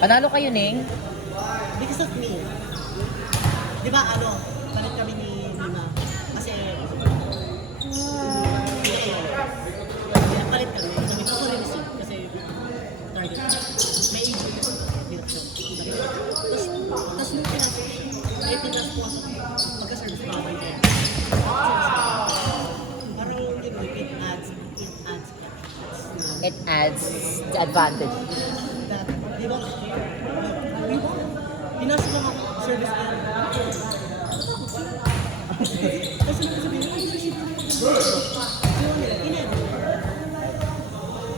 Panalo kayo, Ning? Because of me. Di ba, palit kami ni Lima. Kasi, kaya palit kami. Sabi ko, sorry, kasi target. May age deduction. Tapos nung pinasok siya, may pinasok ko sa magka-service pa ako. Parang, It adds the advantage. Di ba? Pinasok lang ako, service ka. Kasi nagsasabihin, ay, receive ko naman.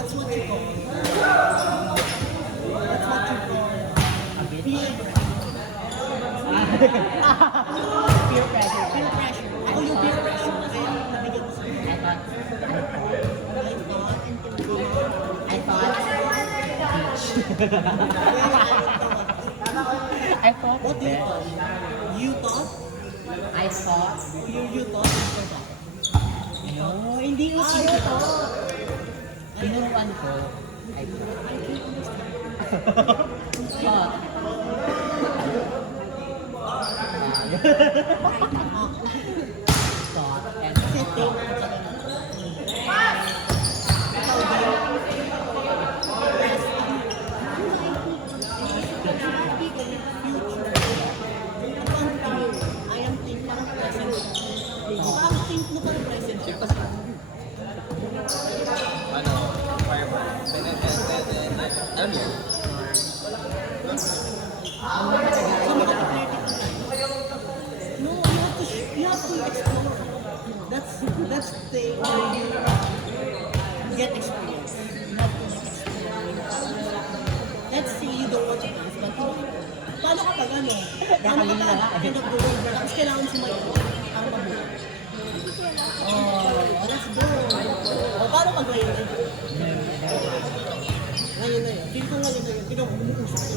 That's what you call. That's what you call. Peer pressure. Peer pressure. Ako yung peer pressure. Kaya nabigyan ko sa'yo. I thought. What do you thought? You thought? I thought. You thought? No, hindi ko tinuruan ko. I thought. Thought and thought. Ano yan? No, you have to explore. That's the way you get experience. You have to explore. Let's say you don't want to dance, but paano kapag paano kapag end of the world, tapos kailangan sumayo ang mabuhay? Let's go. Paano pag ngayon? Ngayon na yun. Feel ko ngayon na yun. Ikaw, umuusap ko.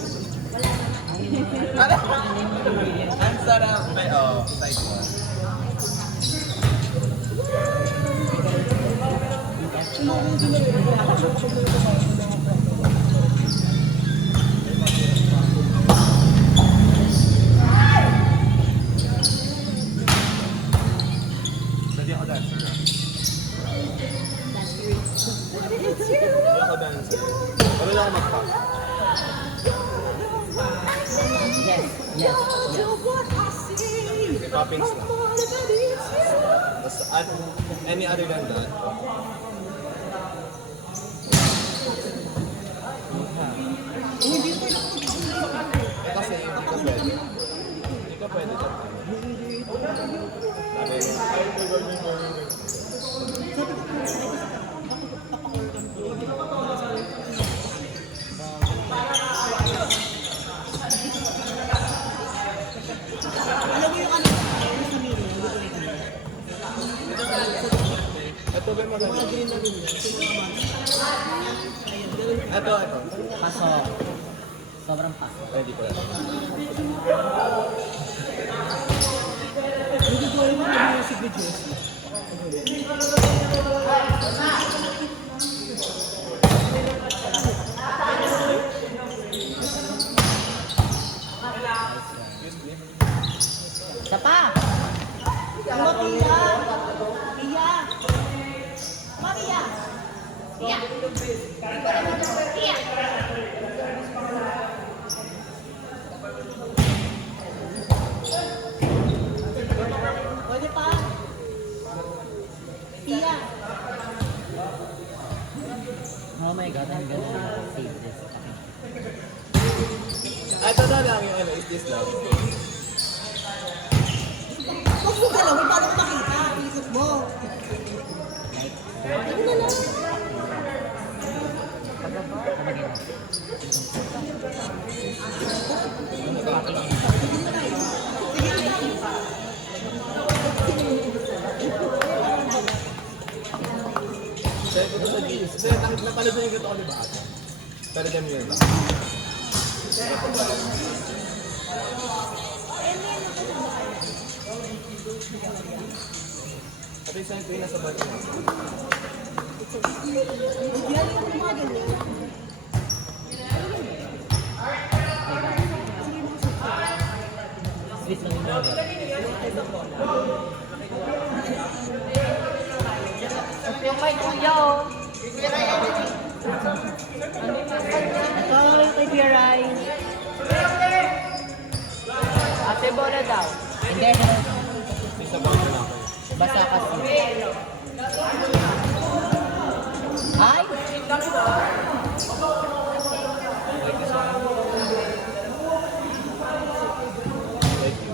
Ang sarap. May, side one. Hindi ako dancer. Hindi ako dancer. Ano lang ako mag-pop? Yes. Poppins lang. Any other than that? Kasi hindi ka pwede. Hindi ka pwede dyan. Ito ba maganda? Ito. Pasok. Sobrang pasok. Pwede ko yan. Hindi ko alam yung music videos. Isa pa! Pwede pa? Iya. Oh my God, I'm gonna save this. Ito na lang yung ano, is this love? Huwag mo galawin, paano ko makita? Isip mo. Like, Ano na lang? Send ko to sa G's. Kasi napanood na yung ganito ko ni Bata. Pero dem yun ba? Sabi sa'yo ko yung nasa bata na. Yan yung mga ganyan. sweet lang yung mga. Yung kay Kuya, oh. Ito, kay Kuya Rai. Ate Bola daw. Hindi, Isa bata na ako. basa kasi. Ay! Thank you.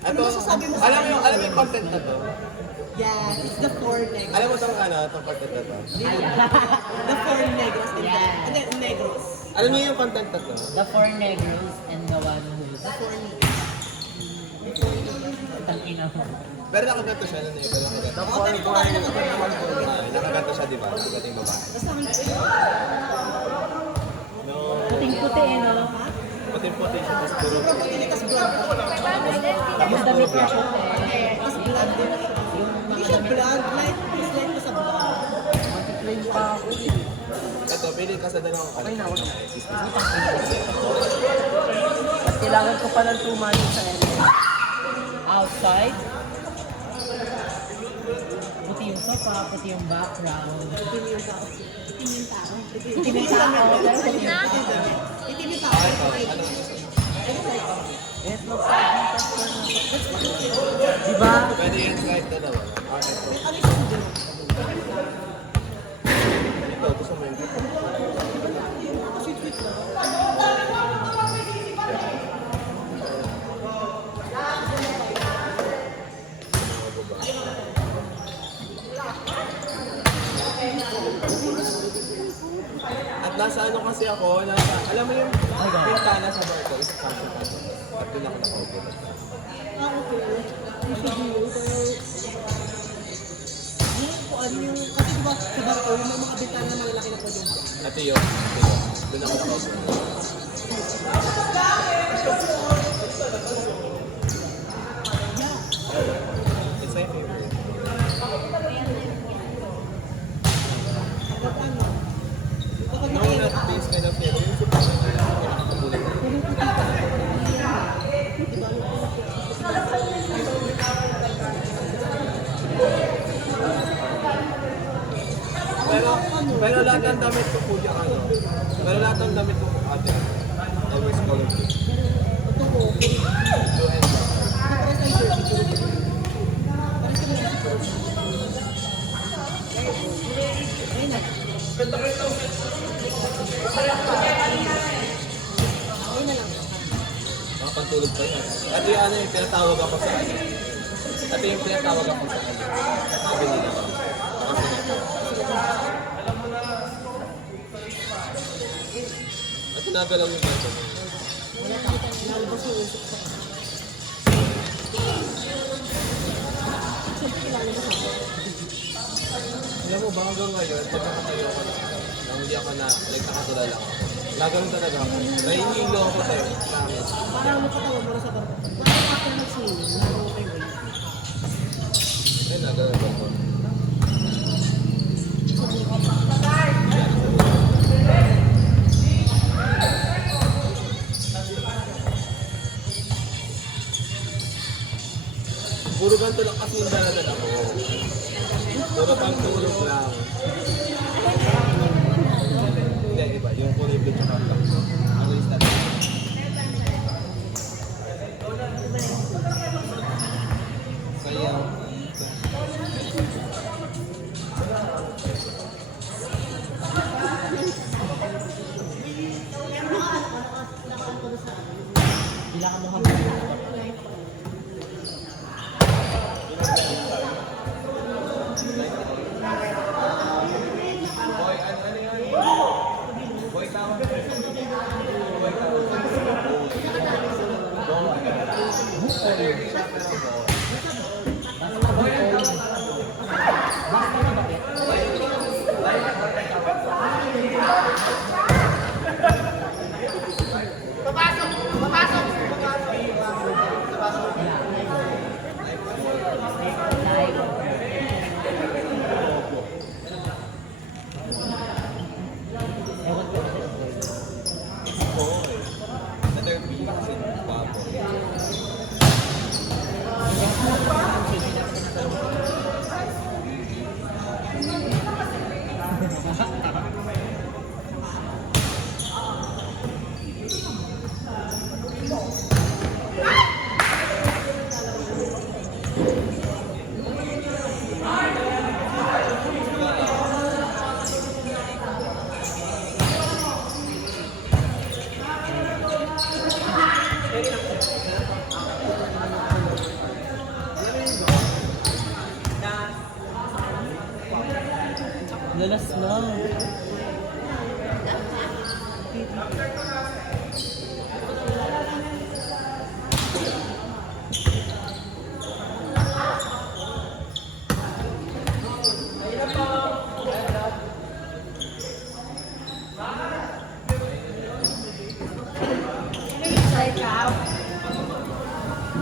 Ito, alam mo yung content na to? Yeah, it's the four negros. Alam mo itong itong content na to? The four negros. Yeah. And then negros. Alam niyo yung content na to? The four negros and the one who's The four negros. tangina mo. Pero nakaganto siya na negro. Nakaganto. Oh, pero ito tayo Nakaganto siya, di ba? Nakaganto yung babae. Basta ang No. Puting-puti eh, no? Puting-puti siya. Tapos puro. Tapos blood. Tapos damit na puti. Tapos blood din. Hindi siya blood. Like, it's like sa blood. Train pa ako. Ito, pili ka sa dalawang kanan. At kailangan ko pa ng 2 months sa LA. Outside. Puti yung sofa, puti yung background. Itim yung tao. Itim yung tao. Itim yung tao. Itim yung tao. Ito, ano? Yes, mag-podcast ko na. Diba? Pwede yung kahit dalawa. Okay. Ano yung susunod? Ito, gusto mo yung Sweet lang. At nasa ano kasi ako, nasa, alam mo yung pintana sa bar ko, isa kasi pa. At doon ako nakaupo. Ah, okay. Yung sa Gio, pero... Yung kung ano yung... Kasi diba sa barko, yung mga bintana na malaki na po yung... At yun, doon ako nakaupo. Yeah. It's my favorite. At ano? Kapag No, nakaiyak not this kind of flavor. Yung super na nakakabulan. Pero lahat ng damit ko po yung ano. Pero lahat ng damit ko po ate. Always colorful. Ito ko. Blue and black. Pares tayo jersey. Pares kami lang sa jersey. Ayun na. Ayun na lang. Makapagtulog pa yan. Ito yung ano yung pinatawag ako sa ano. Ito yung pinatawag ako sa ano. Sabi nila ko. At tinagalaw yung ganito. Nalabas yung usok sa kanya. Siyempre kilala mo sa akin. Alam mo ba hanggang ngayon, pag nakatayo ako na, nang hindi ako na, like nakatulala ako. Nagano'n talaga ako. Nahihilo ako tayo. Promise. Parang napatawa mo na sa barko. Parang after nag-swimming, nagawa kayo wave. Ay, nagano'n ako. Puro ganito lang kasi yung daladala ko. Puro pang tulog lang. Hindi, iba. Yung kulay blue tsaka black. Ano yung style? Kaya, Lalas na. Check out.